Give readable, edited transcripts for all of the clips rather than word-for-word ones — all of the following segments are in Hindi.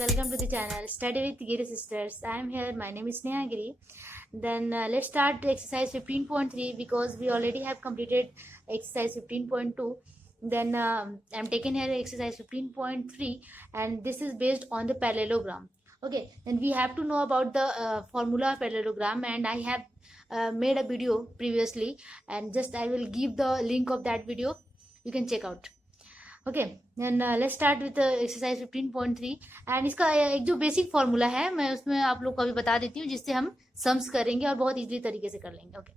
welcome to the channel Study with Giri Sisters. I am here. My name is Neha Giri. Then let's start exercise 15.3 because we already have completed exercise 15.2. Then I'm taking here exercise 15.3 and this is based on the parallelogram. Okay, then we have to know about the formula of parallelogram, and I have made a video previously, and just I will give the link of that video. You can check out. Okay then let's start with exercise 15.3 एंड इसका एक जो बेसिक फॉर्मूला है मैं उसमें आप लोग को अभी बता देती हूँ, जिससे हम सम्स करेंगे और बहुत इजीली तरीके से कर लेंगे. ओके,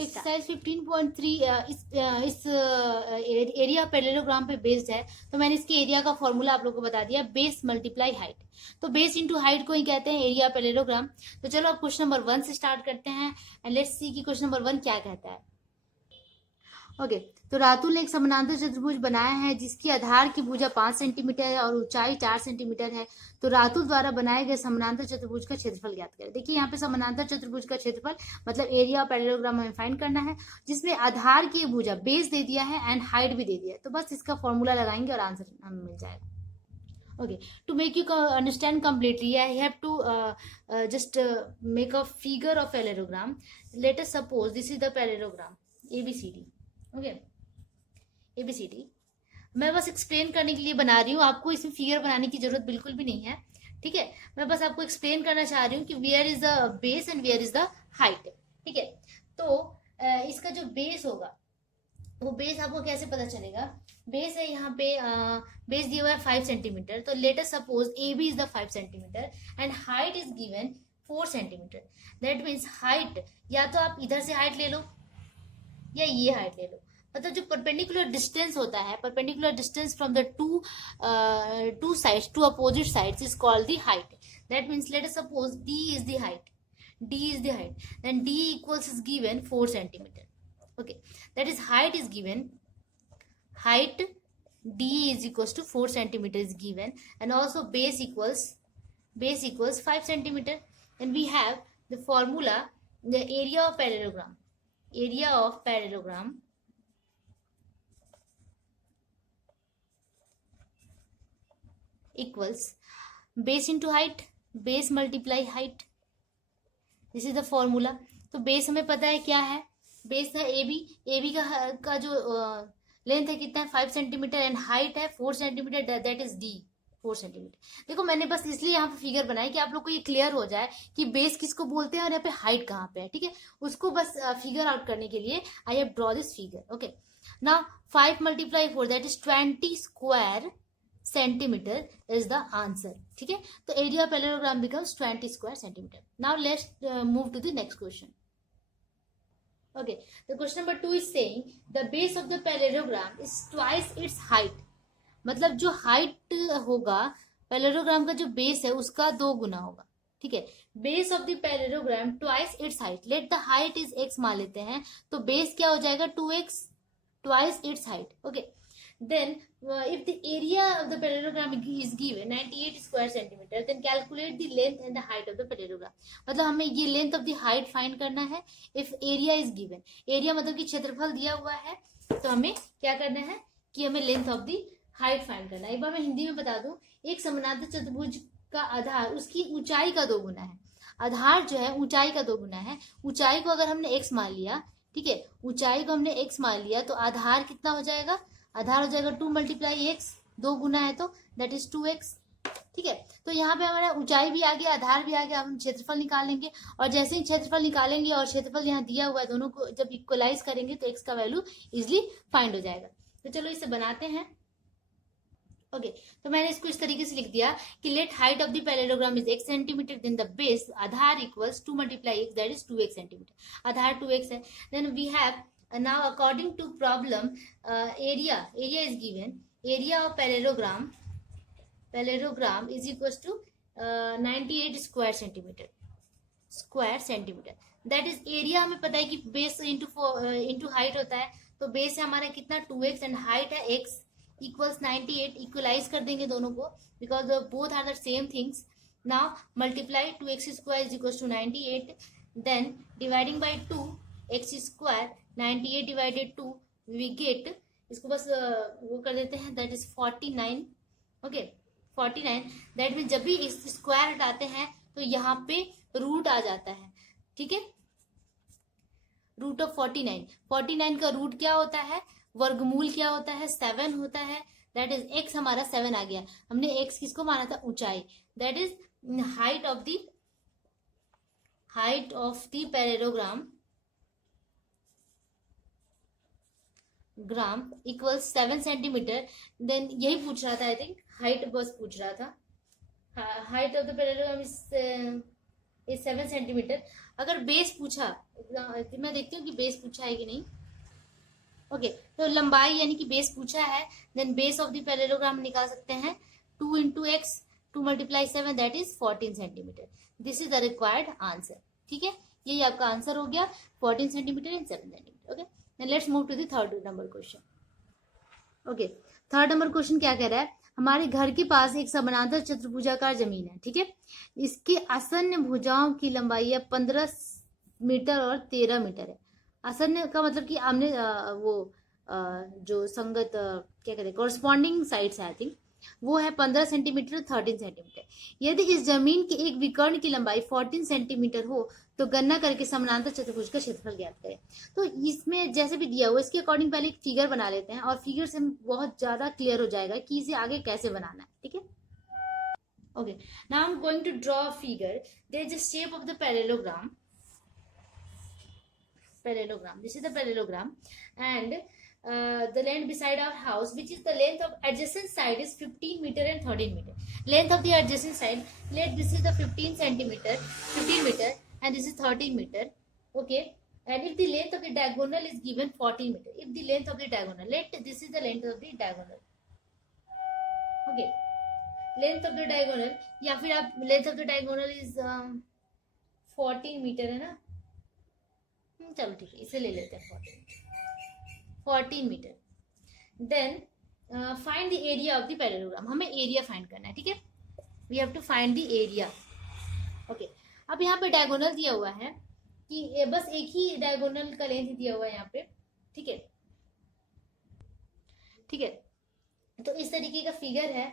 एक्सरसाइज 15.3 इस एरिया पैरेललोग्राम पे बेस्ड है. तो मैंने इसके एरिया का फॉर्मूला आप लोग को बता दिया, बेस मल्टीप्लाई हाइट. तो बेस इंटू हाइट को ही कहते हैं एरिया पैरेललोग्राम. तो चलो अब क्वेश्चन नंबर 1 से स्टार्ट करते हैं एंड लेट्स सी कि क्वेश्चन नंबर 1 क्या कहता है. ओके तो रातुल ने एक समानांतर चतुर्भुज बनाया है जिसकी आधार की भुजा 5 सेंटीमीटर है और ऊंचाई 4 सेंटीमीटर है. तो रातुल द्वारा बनाए गए समानांतर चतुर्भुज का क्षेत्रफल ज्ञात करें. देखिए यहाँ पे समानांतर चतुर्भुज का क्षेत्रफल मतलब एरिया ऑफ पैरेललोग्राम हमें फाइंड करना है, जिसमें आधार की भुजा बेस दे दिया है एंड हाइट भी दे दिया है. तो बस इसका फॉर्मूला लगाएंगे और आंसर हमें मिल जाएगा. Okay, to make you understand completely, I have to just make a figure of parallelogram. Let us suppose this is the parallelogram ABCD. Okay ABCD मैं बस एक्सप्लेन करने के लिए बना रही हूँ, आपको इसमें फिगर बनाने की जरूरत बिल्कुल भी नहीं है. ठीक है, मैं बस आपको एक्सप्लेन करना चाह रही हूँ कि where is the base and where is the height. ठीक है, तो इसका जो बेस होगा वो बेस आपको कैसे पता चलेगा. बेस है यहाँ पे बेस दिया हुआ है 5 सेंटीमीटर. तो late us suppose AB is the 5 centimetre and height is given 4 centimetre. That means height या तो आप इधर से हाइट ले लो या ये हाइट ले लो. मतलब जो परपेंडिकुलर डिस्टेंस होता है, perpendicular distance from the two sides, two opposite sides is called the height. That means let us suppose D is the height, D is the height, then D equals is given 4 centimeter. Okay, that is height is given, height D is equals to 4 centimeter is given, and also base equals 5 centimeter. And we have the formula, the area of parallelogram. Area of parallelogram equals base into height, base multiply height. This is the formula. तो बेस हमें पता है क्या है, बेस है AB का जो लेंथ है कितना है 5 सेंटीमीटर एंड हाइट है 4 centimetre. That is D 4 centimetre. देखो मैंने बस इसलिए यहाँ पे फिगर बनाई कि आप लोग को ये क्लियर हो जाए कि बेस किसको बोलते हैं और यहाँ पे हाइट कहाँ पे है. ठीक है, उसको बस फिगर आउट करने के लिए I have draw this figure. Okay, now 5 multiply 4 that is 20 square centimetre is the answer. ठीक है, तो area parallelogram becomes 20 square centimetre. Now let's move to the next question. Okay, the question number 2 is saying the base of the parallelogram is twice its height. मतलब जो हाइट होगा पैरेललोग्राम का जो बेस है उसका 2 गुना होगा. ठीक है, base of the parallelogram twice its height. Let the height is x मान लेते हैं, तो बेस क्या हो जाएगा 2x twice its height. Okay, then if the area of the parallelogram is given 98 square centimeter, then calculate the length and the height of the parallelogram. मतलब हमें ये length of the height find करना है. If area is given, area मतलब कि क्षेत्रफल दिया हुआ है, तो हमें क्या करना है कि हमें length of the height find करना है. एक बार मैं हिंदी में बता दूं, एक समानांतर चतुर्भुज का आधार उसकी ऊंचाई का 2 गुना है. आधार जो है ऊंचाई का 2 गुना है. ऊंचाई को अगर हमने x मान लिया, ठीक है, ऊंचाई को हमने x मान लिया, तो आधार कितना हो जाएगा, आधार हो जाएगा 2 मल्टीप्लाई x, 2 गुना है तो दैट इज 2x. ठीक है, तो यहाँ पे हमारा ऊंचाई भी आ गया, आधार भी आ गया. हम क्षेत्रफल निकालेंगे और जैसे ही क्षेत्रफल निकालेंगे और क्षेत्रफल यहाँ दिया हुआ है, दोनों को जब इक्वलाइज करेंगे तो x का वैल्यू इजिली फाइंड हो जाएगा. तो चलो इसे बनाते हैं. ओके, तो मैंने इसको इस तरीके से लिख दिया कि let height of the parallelogram is x centimetre, then the base आधार equals 2 multiply x that is 2x centimetre. आधार 2x है. Then we have now according to problem area is given. Area of parallelogram is equals to 98 square centimeter. That is area हमें पता है कि base into height होता है. तो base है हमारा कितना 2x and height है x equals 98. इक्वलाइज कर देंगे दोनों को because both are the same things. Now multiply 2x square is equals to 98. Then dividing by 2 x square 98 divided 2 we get, इसको बस वो कर देते हैं, that is 49. Okay, 49, that mean जब भी इस स्क्वायर हटाते हैं तो यहाँ पे रूट आ जाता है, ठीक है। रूट ऑफ 49 का रूट क्या होता है, वर्गमूल क्या होता है, 7 होता है। दैट इज x हमारा 7 आ गया। हमने x किसको माना था, ऊंचाई, that is height of the parallelogram equals 7 centimetre. Then यही पूछ रहा था, आई थिंक हाइट बस पूछ रहा था। Height of the parallelogram is 7 centimetre. अगर बेस पूछा, मैं देखती हूँ कि बेस पूछा है कि नहीं। ओके, तो लंबाई यानी कि बेस पूछा है, then base of the parallelogram निकाल सकते हैं 2 into x 2 × 7 that is 14 centimetre. This is the required answer, ठीक है। यही आपका आंसर हो गया, 14 centimetre and 7 centimetre. Okay, then let's move to the third number question. Okay, third number question क्या कह रहा है, हमारे घर के पास एक समानांतर चतुर्भुजाकार जमीन है, ठीक है। इसके आसन्न भुजाओं की लंबाई है 15 मीटर और 13 मीटर है। आसन्न का मतलब कि हमने जो संगत क्या कहते हैं, कॉरस्पॉन्डिंग साइड्स है, आई थिंक वो है 15 सेंटीमीटर 13 सेंटीमीटर। यदि इस जमीन के एक विकर्ण की लंबाई 14 सेंटीमीटर हो तो गणना करके समानांतर चतुर्भुज का क्षेत्रफल ज्ञात करें। तो इसमें जैसे भी दिया हुआ, इसके अकॉर्डिंग पहले एक फिगर बना लेते हैं और फिगर से बहुत ज्यादा क्लियर हो जाएगा कि इसे आगे कैसे बनाना है, ठीक है। Okay, now I am going to draw a figure. There is a shape of the parallelogram, this is the parallelogram, and the length beside our house, which is the length of adjacent side, is 15 meter and 13 meter. Length of the adjacent side, this is the 15 meter, and this is 13 meter. Okay, and if the length of the diagonal is given 14 meter, if the length of the diagonal, this is the length of the diagonal. Okay, length of the diagonal, या फिर आप length of the diagonal is 14 meter है ना, चलो ठीक है, इसे ले लेते हैं 14 metre. Then find the area of the parallelogram, हमें एरिया फाइंड करना है, ठीक है। We have to find the area. Okay, अब यहाँ पे डायगोनल दिया हुआ है कि बस एक ही डायगोनल का लेंथ दिया हुआ है यहाँ पे, ठीक है, ठीक है। तो इस तरीके का फिगर है।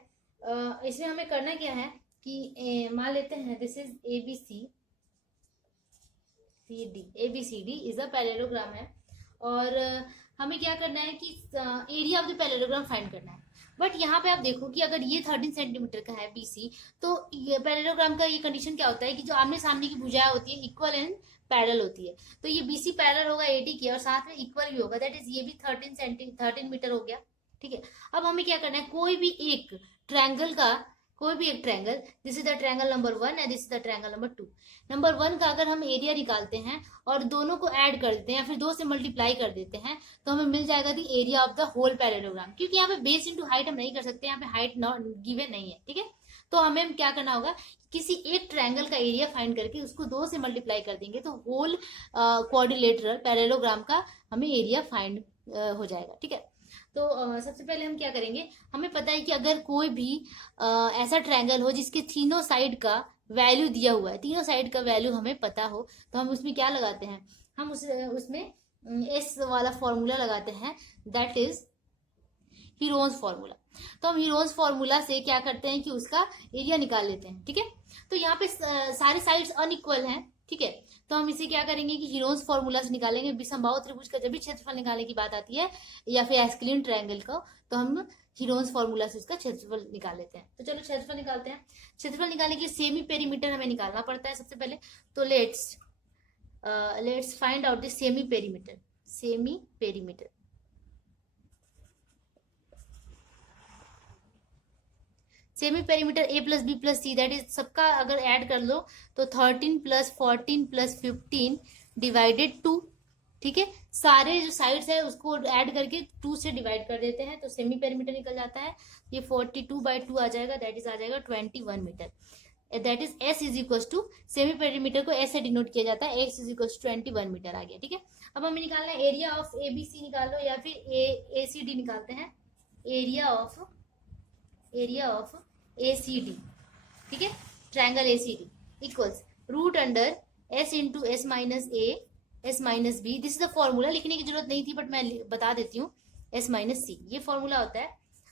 इसमें हमें करना क्या है कि मान लेते हैं this is ABCD is a parallelogram है, और हमें क्या करना है कि area of the parallelogram find करना है। बट यहाँ पे आप देखो कि अगर ये 13 सेंटीमीटर का है BC, तो पैरेललोग्राम का ये कंडीशन क्या होता है कि जो आमने सामने की भुजाएं होती है इक्वल एंड पैरेलल होती है। तो ये BC पैरेलल होगा AD की और साथ में इक्वल भी होगा, दैट इज ये भी 13 मीटर हो गया, ठीक है। अब हमें क्या करना है, कोई भी एक triangle, this is the triangle number 1 and this is the triangle number 2। Number 1 का अगर हम एरिया निकालते हैं और दोनों को ऐड कर देते हैं या फिर 2 से मल्टीप्लाई कर देते हैं तो हमें मिल जाएगा the area of the whole parallelogram. क्योंकि यहाँ पे बेस इनटू हाइट हम नहीं कर सकते, यहाँ पे हाइट गिवन नहीं है, ठीक है। तो हमें क्या करना होगा, किसी एक ट्रायंगल का एरिया फाइंड करके उसको 2 से मल्टीप्लाई कर देंगे तो होल क्वाड्रिलेटरल पैरेललोग्राम का हमें एरिया फाइंड हो जाएगा, ठीक है। तो सबसे पहले हम क्या करेंगे, हमें पता है कि अगर कोई भी ऐसा ट्रायंगल हो जिसके तीनों साइड का वैल्यू दिया हुआ है, तीनों साइड का वैल्यू हमें पता हो, तो हम उसमें क्या लगाते हैं, हम उसमें एस वाला फॉर्मूला लगाते हैं, दैट इज हीरोन्स फॉर्मूला। तो हम हीरोन्स फॉर्मूला से क्या करते हैं कि उसका एरिया निकाल लेते हैं, ठीक है। तो यहाँ पे सारे साइड्स अनइक्वल हैं, ठीक है। तो हम इसे क्या करेंगे कि हीरोन्स फॉर्मूला से निकालेंगे। विषमबाहु त्रिभुज का जब भी क्षेत्रफल निकालने की बात आती है या फिर एस्केलिन ट्रायंगल का, तो हम हीरोन्स फॉर्मूला से उसका क्षेत्रफल निकाल लेते हैं। तो चलो क्षेत्रफल निकालते हैं। क्षेत्रफल निकालने के सेमी पेरीमीटर हमें निकालना पड़ता है सबसे पहले। तो let's find out the semi perimeter. Semi perimeter A + B + C, that is सबका अगर ऐड कर लो तो 13 + 14 + 15 डिवाइडेड 2, ठीक है। सारे जो साइड्स है उसको ऐड करके 2 से डिवाइड कर देते हैं तो सेमी पेरीमीटर निकल जाता है। ये 42/2 आ जाएगा, दैट इज आ जाएगा 21 metre. That is S = semi perimeter को S से डिनोट किया जाता है, X = 21 मीटर आ गया, ठीक है। अब हमें निकालना है एरिया ऑफ ABC निकाल लो या फिर ACD निकालते हैं। एरिया ऑफ ACD, ठीक है, triangle ACD equals √under S × S - A S - B। This is the formula, लिखने की जरूरत नहीं थी बट मैं बता देती हूँ, S - C ये फॉर्मूला होता है।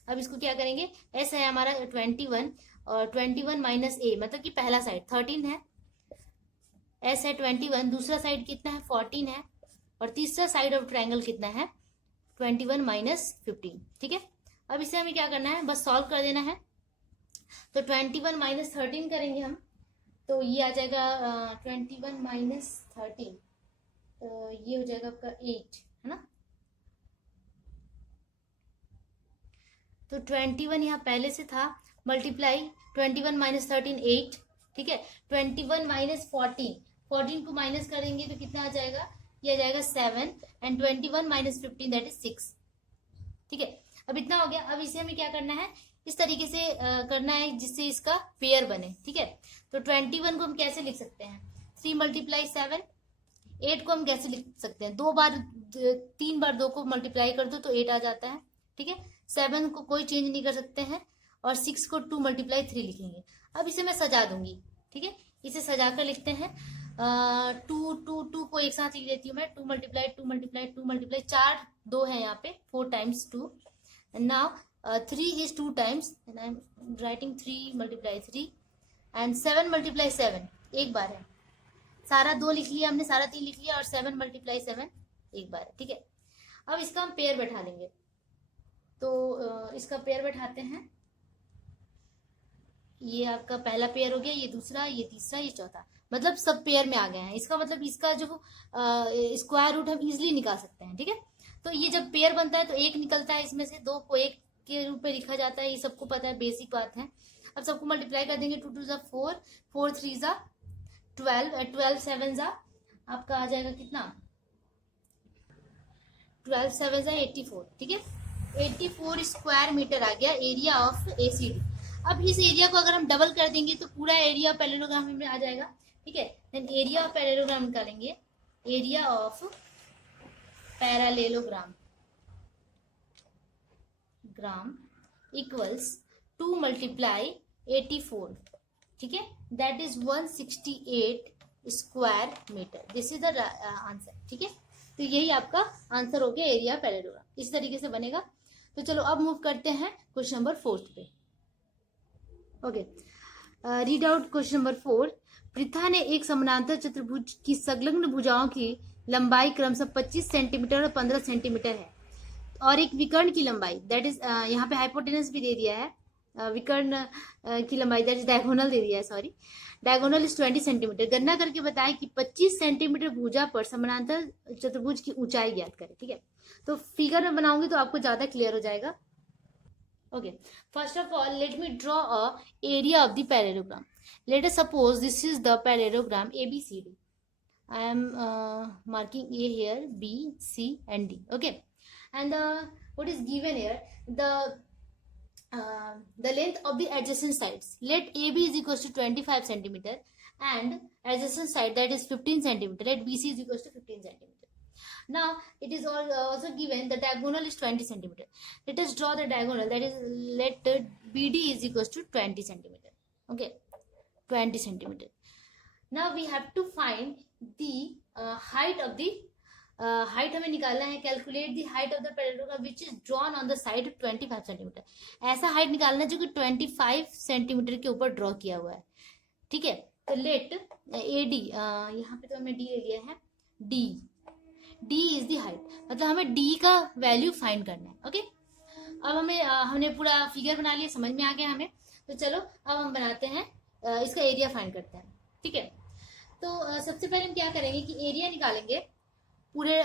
अब इसको क्या करेंगे, एस है हमारा 21 और 21 माइनस ए मतलब कि पहला साइड 13 है, एस है 21, दूसरा साइड कितना है 14 है, और तीसरा साइड ऑफ ट्रायंगल कितना है 21 माइनस 15। ठीक है, अब इसे हमें क्या करना है, बस सॉल्व कर देना है। तो 21 माइनस 13 करेंगे हम, तो ये आ जाएगा 21 माइनस 13, तो ये हो जाएगा आपका 8 है ना। तो 21 यहाँ पहले से था, मल्टीप्लाई 21 माइनस 13 8। ठीक है, 21 माइनस 14, 14 को माइनस करेंगे तो कितना आ जाएगा, ये आ जाएगा 7, एंड 21 माइनस 15 दैट इज 6। ठीक है, अब इतना हो गया। अब इसे हमें क्या करना है, इस तरीके से करना है जिससे इसका पेयर बने। ठीक है, तो 21 को हम कैसे लिख सकते हैं, 3 मल्टीप्लाई 7। 8 को हम कैसे लिख सकते हैं, 3 बार 2 को मल्टीप्लाई कर दो तो 8 आ जाता है। ठीक है, 7 को कोई चेंज नहीं कर सकते हैं, और 6 को 2 मल्टीप्लाई 3 लिखेंगे। अब इसे मैं सजा दूंगी। ठीक है, इसे सजा कर लिखते हैं, 2 को एक साथ लिख देती हूँ मैं, 2 मल्टीप्लाई 2 मल्टीप्लाई 2 मल्टीप्लाई 4 2 है यहाँ पे, 4 times 2, now 3 is 2 times and I'm writing 3 multiply 3, and 7 multiply 7 एक बार है, सारा 2 लिख लिया हमने, सारा 3 लिख लिया, और 7 मल्टीप्लाई 7 एक बार है। ठीक है, अब इसका हम पेयर बैठा लेंगे, तो इसका पेयर बैठाते हैं। ये आपका पहला पेयर हो गया, ये दूसरा, ये तीसरा, ये चौथा, मतलब सब पेयर में आ गए हैं। इसका मतलब इसका जो स्क्वायर रूट हम इजिली निकाल सकते हैं। ठीक है, तो ये जब पेयर बनता है तो एक निकलता है, इसमें से 2 को 1 के रूप में लिखा जाता है, ये सबको पता है, बेसिक बात है। अब सबको मल्टीप्लाई कर देंगे, 2 2 जा 4, 4 3 जा 12, 12 7 जा आपका आ जाएगा कितना, 12 7 जा 84। ठीक है, 84 स्क्वायर मीटर आ गया एरिया ऑफ एसीडी। अब इस एरिया को अगर हम डबल कर देंगे तो पूरा एरिया पैरेललोग्राम में आ जाएगा। ठीक है, देन एरिया ऑफ पैरेललोग्राम निकालेंगे, area of parallelogram equals 2 multiply 84। ठीक है, that is 168 square metre, this is the answer. ठीक है, तो यही आपका आंसर हो गया एरिया पैरेललोग्राम, इस तरीके से बनेगा। तो चलो अब मूव करते हैं क्वेश्चन नंबर 4 पे। Okay, read out question number 4। Pritha ने एक समानांतर चतुर्भुज की संलग्न भुजाओं की लंबाई क्रमशः 25 सेंटीमीटर और 15 सेंटीमीटर है, और एक विकर्ण की लंबाई दैट इज, यहाँ पे हाइपोटेनस भी दे दिया है, विकर्ण की लंबाई दैट इज डायगोनल दे दिया है, सॉरी, डायगोनल इज 20 सेंटीमीटर। गणना करके बताएं कि 25 सेंटीमीटर भुजा पर समानांतर चतुर्भुज की ऊंचाई ज्ञात करें। ठीक है, तो फिगर में बनाऊंगी तो आपको ज्यादा क्लियर हो जाएगा। Okay, first of all let me draw a area of the parallelogram. Late us suppose this is the parallelogram ABCD. I am marking A here, B, C and D. Okay, and what is given here, the length of the adjacent sides. Let AB is equals to 25 centimeter and adjacent side that is 15 centimeter. Let BC is equals to 15 centimeter. Now it is also given the diagonal is 20 centimeter. Let us draw the diagonal, that is let BD is equals to 20 centimeter. Okay, 20 centimeter. Now we have to find the height of the height हमें निकालना है, calculate the height of the parallelogram which is drawn on the side 25 centimetre. ऐसा हाइट निकालना है जो कि 25 सेंटीमीटर के ऊपर ड्रॉ किया हुआ है। ठीक है, तो लेट AD, यहाँ पे तो हमने D ले लिया है, D इज द हाइट, मतलब हमें D का वैल्यू फाइंड करना है। ओके, अब हमने पूरा फिगर बना लिया, समझ में आ गया हमें। तो चलो अब हम बनाते हैं, इसका एरिया फाइंड करते हैं। ठीक है, तो सबसे पहले हम क्या करेंगे कि एरिया निकालेंगे, पूरे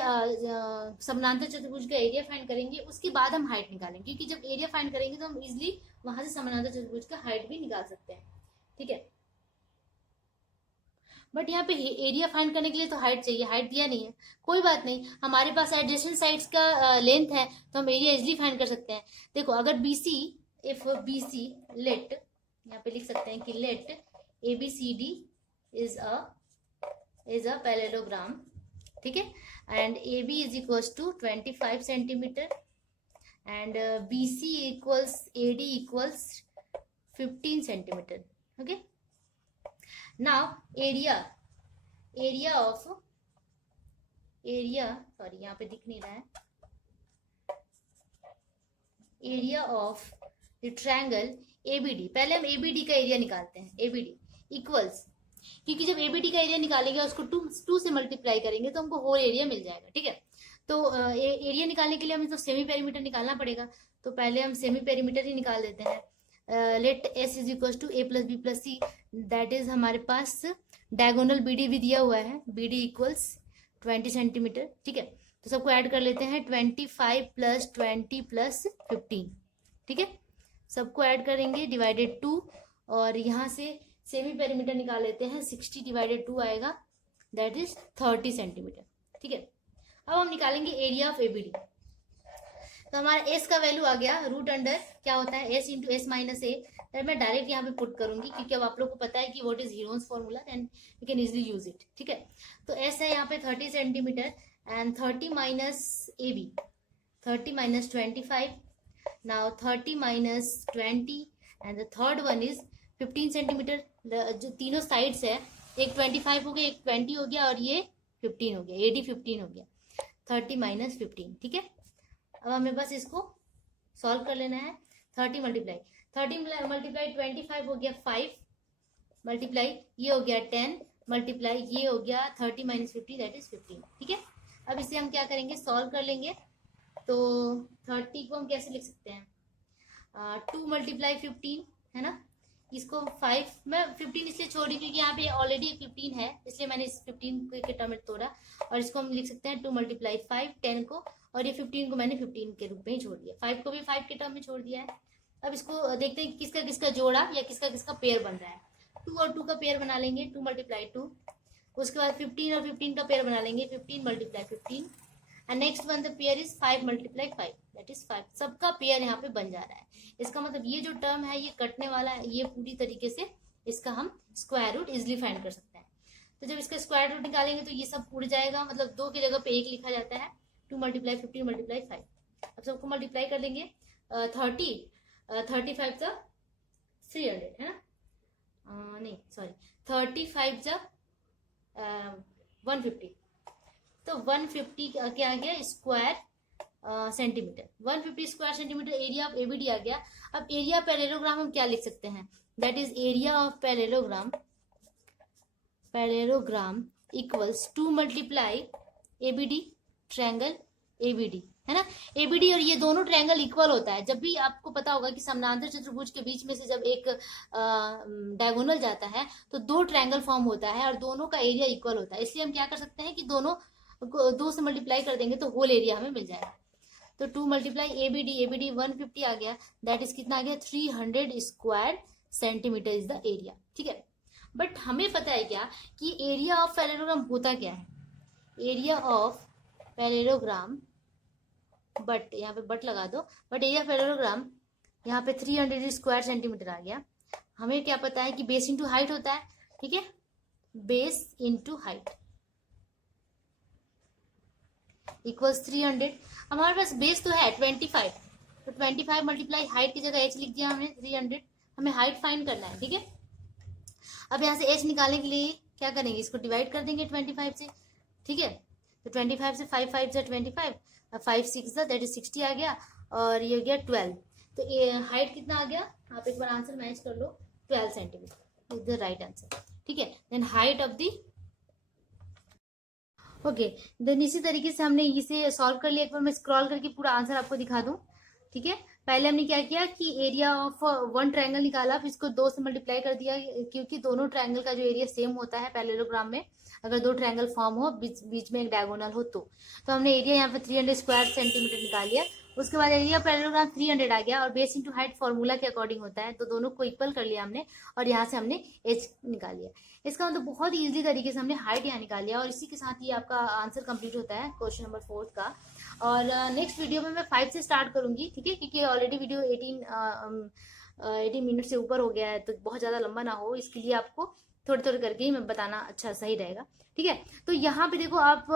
समानांतर चतुर्भुज का एरिया फाइंड करेंगे, उसके बाद हम हाइट निकालेंगे, क्योंकि जब एरिया फाइंड करेंगे तो हम इजिली वहां से समानांतर चतुर्भुज का हाइट भी निकाल सकते हैं। ठीक है, बट यहाँ पे एरिया फाइंड करने के लिए तो हाइट चाहिए, हाइट दिया नहीं है, कोई बात नहीं, हमारे पास एडजेसेंट साइड्स का लेंथ है तो हम एरिया इजिली फाइंड कर सकते हैं। देखो, अगर BC, इफ BC लेट, यहाँ पे लिख सकते हैं कि late ABCD is a parallelogram. ठीक है, and AB is equals to 25 centimeter and BC equals AD equals 15 centimeter. Okay, now area sorry यहाँ पे दिख नहीं रहा है, area of the triangle ABD. पहले हम एबीडी का एरिया निकालते हैं। एबीडी इक्वल्स, क्योंकि जब एबीडी का एरिया निकालेंगे उसको टू से मल्टीप्लाई करेंगे तो हमको होल एरिया मिल जाएगा। ठीक है, तो एरिया निकालने के लिए हमें तो सेमी पेरीमीटर निकालना पड़ेगा। तो पहले हम सेमी पेरीमीटर ही निकाल देते हैं। Let S is equal to A plus B plus C, that is हमारे पास डायगोनल बीडी भी दिया हुआ है, बीडी इक्वल्स 20 सेंटीमीटर। ठीक है, तो सबको ऐड कर लेते हैं, 25 प्लस 20 प्लस 15। ठीक है, सबको ऐड करेंगे, डिवाइडेड 2, और यहाँ से सेमी पेरीमीटर निकाल लेते हैं, 60 डिवाइडेड 2 आएगा, दैट इज 30 सेंटीमीटर। ठीक है, अब हम निकालेंगे एरिया ऑफ एबीडी। तो हमारा एस का वैल्यू आ गया रूट अंडर क्या होता है, एस इंटू एस माइनस ए। मैं डायरेक्ट यहाँ पे पुट करूंगी क्योंकि अब आप लोग को पता है कि what is Heron's formula and you can easily use it. ठीक है, तो एस है यहाँ पे 30 centimetre and 30 minus A B, 30 minus 25, now 30 minus 20 and the third one is 15 centimetre. जो तीनों साइड्स है, एक 25 हो गया, एक 20 हो गया और ये 15 हो गया, एडी 15 हो गया, 30 माइनस 15। ठीक है, अब हमें बस इसको सॉल्व कर लेना है। 30 मल्टीप्लाई 25 हो गया 5, मल्टीप्लाई ये हो गया 10, मल्टीप्लाई ये हो गया 30 माइनस 50 दैट इज 15। ठीक है, अब इसे हम क्या करेंगे, सॉल्व कर लेंगे। तो 30 को हम कैसे लिख सकते हैं, 2 मल्टीप्लाई 15 है ना, इसको 5, मैं 15 इसलिए छोड़ी क्योंकि यहाँ पे ऑलरेडी 15 है, इसलिए मैंने इस 15 के टर्म में तोड़ा, और इसको हम लिख सकते हैं 2 मल्टीप्लाई 5, 10 को, और ये 15 को मैंने 15 के रूप में ही छोड़ दिया, 5 को भी 5 के टर्म में छोड़ दिया है। अब इसको देखते हैं किसका किसका जोड़ा या किसका किसका पेयर बन रहा है। 2 और 2 का पेयर बना लेंगे, 2 मल्टीप्लाई 2, उसके बाद 15 और 15 का पेयर बना लेंगे, 15 multiply 15, and next one the pair is 5 multiply 5 that is 5। सबका पेयर यहाँ पे बन जा रहा है। इसका मतलब ये जो टर्म है ये कटने वाला है, ये पूरी तरीके से इसका हम स्क्वायर रूट इजिली फाइंड कर सकते हैं। तो जब इसका स्क्वायर रूट निकालेंगे तो ये सब उड़ जाएगा, मतलब 2 की जगह पे 1 लिखा जाता है, 2 मल्टीप्लाई 15 मल्टीप्लाई 5। अब सबको मल्टीप्लाई कर लेंगे, 35 जा 300 है ना, नहीं सॉरी 35 जा 150, तो 150 क्या आ गया square centimetre, 150 square centimetre area of ABD आ गया। अब एरिया पैरेललोग्राम हम क्या लिख सकते हैं, that is area of parallelogram, parallelogram equals 2 multiply ABD triangle ABD है ना। एबीडी और ये दोनों ट्रायंगल इक्वल होता है। जब भी आपको पता होगा कि समानांतर चतुर्भुज के बीच में से जब एक डायगोनल जाता है तो 2 ट्रायंगल फॉर्म होता है और दोनों का एरिया इक्वल होता है, इसलिए हम क्या कर सकते हैं कि दोनों 2 से मल्टीप्लाई कर देंगे तो होल एरिया हमें मिल जाएगा। तो 2 मल्टीप्लाई एबीडी, एबीडी 150 आ गया, दैट इज कितना आ गया 300 square centimetre is the area. ठीक है, बट हमें पता है क्या कि एरिया ऑफ पैरेललोग्राम होता क्या है, एरिया ऑफ पैरेललोग्राम, बट यहाँ पे बट लगा दो, बट एरिया पैरेललोग्राम यहाँ पे 300 स्क्वायर सेंटीमीटर आ गया। हमें क्या पता है कि बेस इंटू हाइट होता है। ठीक है, बेस इंटू हाइट इक्वल्स 300। हमारे पास बेस तो है 25, तो 25 मल्टीप्लाई हाइट की जगह h लिख दिया हमने 300, हमें हाइट फाइंड करना है। ठीक है, अब यहाँ से h निकालने के लिए क्या करेंगे, इसको डिवाइड कर देंगे 25 से। ठीक है, तो 25 से 5 5 जा 25, 5 6 जा दैट इज 60 आ गया, और ये हो गया 12। तो ये हाइट कितना आ गया, आप एक बार आंसर मैच कर लो, 12 centimetre is the right answer. ठीक है, then height of the, okay, then इसी तरीके से हमने इसे सॉल्व कर लिया। एक बार मैं स्क्रॉल करके पूरा आंसर आपको दिखा दूं। ठीक है, पहले हमने क्या किया कि एरिया ऑफ 1 ट्रायंगल निकाला, फिर इसको 2 से मल्टीप्लाई कर दिया, क्योंकि दोनों ट्रायंगल का जो एरिया सेम होता है पैरेललोग्राम में, अगर 2 ट्रायंगल फॉर्म हो, बीच में एक डायगोनल हो तो हमने एरिया यहाँ पे 300 स्क्वायर सेंटीमीटर निकाल लिया। उसके बाद एरिया पैरेललोग्राम 300 आ गया, और बेस इंटू हाइट फॉर्मूला के अकॉर्डिंग होता है, तो दोनों को इक्वल कर लिया हमने, और यहाँ से हमने एच निकाल लिया। इसका मतलब बहुत ही इजी तरीके से हमने हाइट यहाँ निकाल लिया, और इसी के साथ ही आपका आंसर कंप्लीट होता है क्वेश्चन नंबर 4 का। और नेक्स्ट वीडियो में मैं 5 से स्टार्ट करूंगी। ठीक है, क्योंकि ऑलरेडी वीडियो 18 मिनट से ऊपर हो गया है, तो बहुत ज़्यादा लंबा ना हो, इसके लिए आपको थोड़े थोड़े करके ही मैं बताना अच्छा सही रहेगा, ठीक है। तो यहाँ पे देखो आप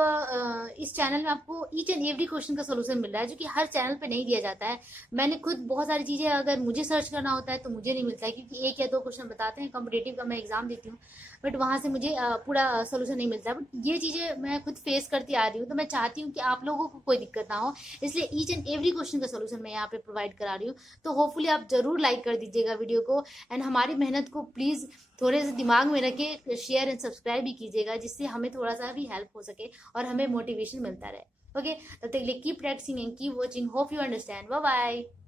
इस चैनल में आपको ईच एंड एवरी क्वेश्चन का सोल्यूशन मिल रहा है, जो कि हर चैनल पे नहीं दिया जाता है। मैंने खुद बहुत सारी चीजें अगर मुझे सर्च करना होता है तो मुझे नहीं मिलता है, क्योंकि 1 या 2 क्वेश्चन बताते हैं, कॉम्पिटेटिव का मैं एग्जाम देती हूँ, बट वहां से मुझे पूरा सोल्यूशन नहीं मिलता है। बट ये चीजें मैं खुद फेस करती आ रही हूँ, तो मैं चाहती हूँ कि आप लोगों को कोई दिक्कत ना हो, इसलिए ईच एंड एवरी क्वेश्चन का सोल्यूशन मैं यहाँ पे प्रोवाइड करा रही हूँ। तो होपफुली आप जरूर लाइक कर दीजिएगा वीडियो को, एंड हमारी मेहनत को प्लीज थोड़े से दिमाग में रख के शेयर एंड सब्सक्राइब भी कीजिएगा, जिससे हमें थोड़ा सा भी हेल्प हो सके और हमें मोटिवेशन मिलता रहे। ओके, तब तक के लिए keep practising and keep watching. Hope you understand. Bye bye.